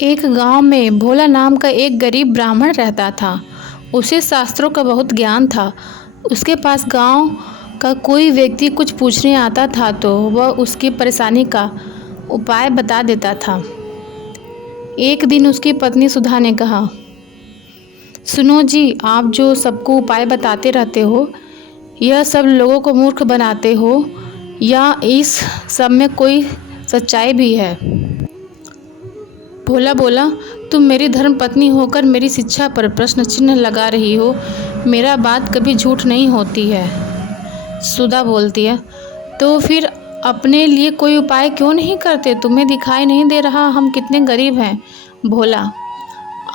एक गांव में भोला नाम का एक गरीब ब्राह्मण रहता था। उसे शास्त्रों का बहुत ज्ञान था। उसके पास गांव का कोई व्यक्ति कुछ पूछने आता था तो वह उसकी परेशानी का उपाय बता देता था। एक दिन उसकी पत्नी सुधा ने कहा, सुनो जी, आप जो सबको उपाय बताते रहते हो, यह सब लोगों को मूर्ख बनाते हो या इस सब में कोई सच्चाई भी है? भोला बोला, तुम मेरी धर्म पत्नी होकर मेरी शिक्षा पर प्रश्न चिन्ह लगा रही हो। मेरा बात कभी झूठ नहीं होती है। सुधा बोलती है, तो फिर अपने लिए कोई उपाय क्यों नहीं करते? तुम्हें दिखाई नहीं दे रहा हम कितने गरीब हैं? भोला,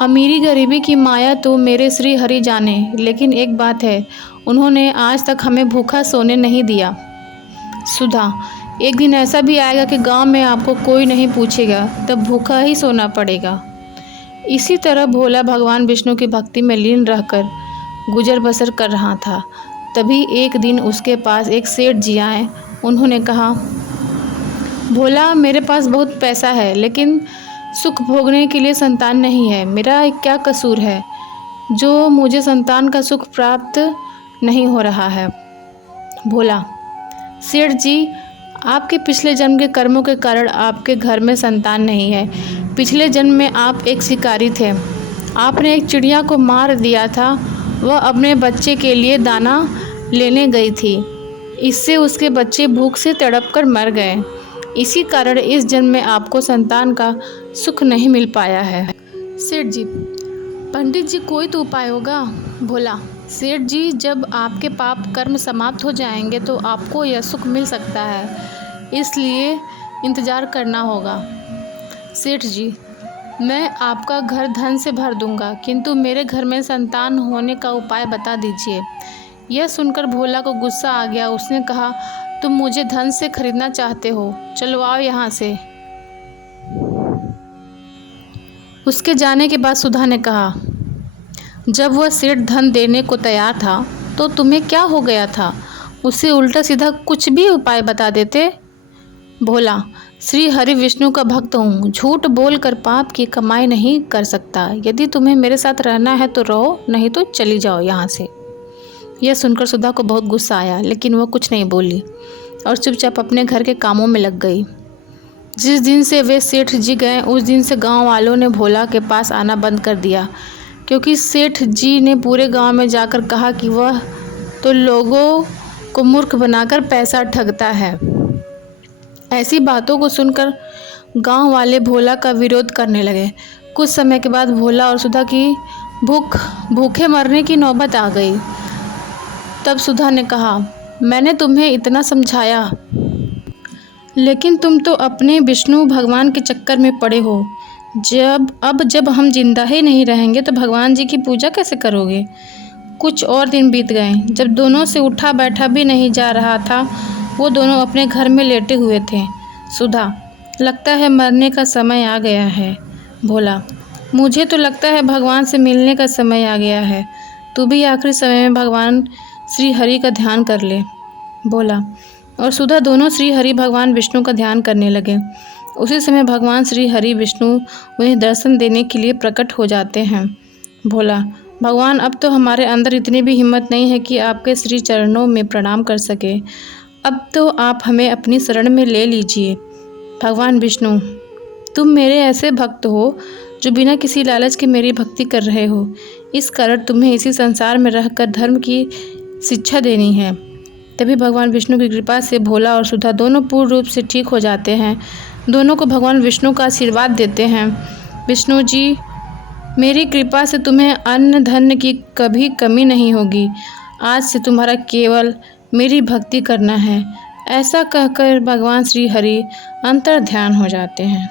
अमीरी गरीबी की माया तो मेरे श्री हरि जाने, लेकिन एक बात है, उन्होंने आज तक हमें भूखा सोने नहीं दिया। सुधा, एक दिन ऐसा भी आएगा कि गांव में आपको कोई नहीं पूछेगा, तब भूखा ही सोना पड़ेगा। इसी तरह भोला भगवान विष्णु की भक्ति में लीन रहकर गुजर बसर कर रहा था। तभी एक दिन उसके पास एक सेठ जी आए। उन्होंने कहा, भोला, मेरे पास बहुत पैसा है, लेकिन सुख भोगने के लिए संतान नहीं है। मेरा क्या कसूर है जो मुझे संतान का सुख प्राप्त नहीं हो रहा है? भोला, सेठ जी, आपके पिछले जन्म के कर्मों के कारण आपके घर में संतान नहीं है। पिछले जन्म में आप एक शिकारी थे। आपने एक चिड़िया को मार दिया था। वह अपने बच्चे के लिए दाना लेने गई थी। इससे उसके बच्चे भूख से तड़प कर मर गए। इसी कारण इस जन्म में आपको संतान का सुख नहीं मिल पाया है। सेठ जी, पंडित जी, कोई तो उपाय होगा। भोला, सेठ जी, जब आपके पाप कर्म समाप्त हो जाएंगे तो आपको यह सुख मिल सकता है, इसलिए इंतज़ार करना होगा। सेठ जी, मैं आपका घर धन से भर दूंगा, किंतु मेरे घर में संतान होने का उपाय बता दीजिए। यह सुनकर भोला को गुस्सा आ गया। उसने कहा, तुम मुझे धन से खरीदना चाहते हो, चलवाओ यहाँ से। उसके जाने के बाद सुधा ने कहा, जब वह सेठ धन देने को तैयार था तो तुम्हें क्या हो गया था? उसे उल्टा सीधा कुछ भी उपाय बता देते। भोला, श्री हरि विष्णु का भक्त हूँ, झूठ बोलकर पाप की कमाई नहीं कर सकता। यदि तुम्हें मेरे साथ रहना है तो रहो, नहीं तो चली जाओ यहाँ से। यह सुनकर सुधा को बहुत गुस्सा आया, लेकिन वह कुछ नहीं बोली और चुपचाप अपने घर के कामों में लग गई। जिस दिन से वे सेठ जी गए, उस दिन से गांव वालों ने भोला के पास आना बंद कर दिया, क्योंकि सेठ जी ने पूरे गांव में जाकर कहा कि वह तो लोगों को मूर्ख बनाकर पैसा ठगता है। ऐसी बातों को सुनकर गांव वाले भोला का विरोध करने लगे। कुछ समय के बाद भोला और सुधा की भूखे मरने की नौबत आ गई। तब सुधा ने कहा, मैंने तुम्हें इतना समझाया, लेकिन तुम तो अपने विष्णु भगवान के चक्कर में पड़े हो। जब हम जिंदा ही नहीं रहेंगे तो भगवान जी की पूजा कैसे करोगे? कुछ और दिन बीत गए। जब दोनों से उठा बैठा भी नहीं जा रहा था, वो दोनों अपने घर में लेटे हुए थे। सुधा, लगता है मरने का समय आ गया है। भोला, मुझे तो लगता है भगवान से मिलने का समय आ गया है। तू भी आखिरी समय में भगवान श्री हरि का ध्यान कर ले। भोला और सुधा दोनों श्री हरि भगवान विष्णु का ध्यान करने लगे। उसी समय भगवान श्री हरि विष्णु उन्हें दर्शन देने के लिए प्रकट हो जाते हैं। भोला, भगवान, अब तो हमारे अंदर इतनी भी हिम्मत नहीं है कि आपके श्री चरणों में प्रणाम कर सके। अब तो आप हमें अपनी शरण में ले लीजिए। भगवान विष्णु, तुम मेरे ऐसे भक्त हो जो बिना किसी लालच के मेरी भक्ति कर रहे हो। इस कारण तुम्हें इसी संसार में रहकर धर्म की शिक्षा देनी है। तभी भगवान विष्णु की कृपा से भोला और सुधा दोनों पूर्ण रूप से ठीक हो जाते हैं। दोनों को भगवान विष्णु का आशीर्वाद देते हैं। विष्णु जी, मेरी कृपा से तुम्हें अन्न धन की कभी कमी नहीं होगी। आज से तुम्हारा केवल मेरी भक्ति करना है। ऐसा कहकर भगवान श्री हरि अंतर ध्यान हो जाते हैं।